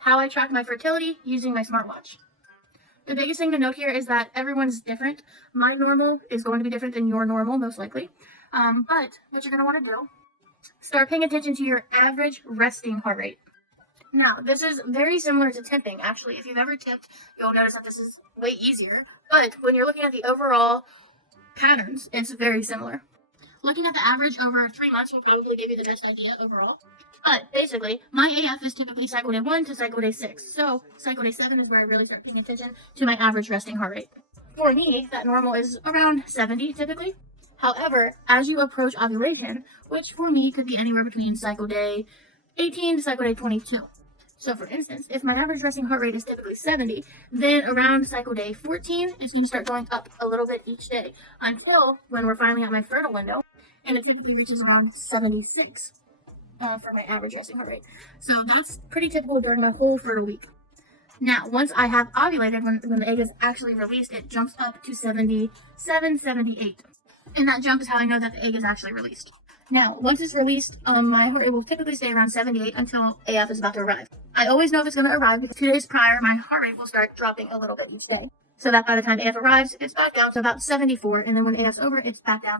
how I track my fertility using my smartwatch. The biggest thing to note here is that everyone's different. My normal is going to be different than your normal, most likely. But what you're going to want to do, start paying attention to your average resting heart rate. Now, this is very similar to temping, actually. If you've ever temped, you'll notice that this is way easier. But when you're looking at the overall patterns, it's very similar. Looking at the average over 3 months will probably give you the best idea overall. But basically, my AF is typically cycle day 1 to cycle day 6. So cycle day 7 is where I really start paying attention to my average resting heart rate. For me, that normal is around 70 typically. However, as you approach ovulation, which for me could be anywhere between cycle day 18 to cycle day 22. So for instance, if my average resting heart rate is typically 70, then around cycle day 14, it's going to start going up a little bit each day until when we're finally at my fertile window, and it typically reaches around 76 for my average resting heart rate. So that's pretty typical during my whole fertile week. Now, once I have ovulated, when the egg is actually released, it jumps up to 77, 78. And that jump is how I know that the egg is actually released. Now, once it's released, my heart rate will typically stay around 78 until AF is about to arrive. I always know if it's going to arrive because 2 days prior, my heart rate will start dropping a little bit each day. So that by the time AF arrives, it's back down to about 74, and then when AF's over, it's back down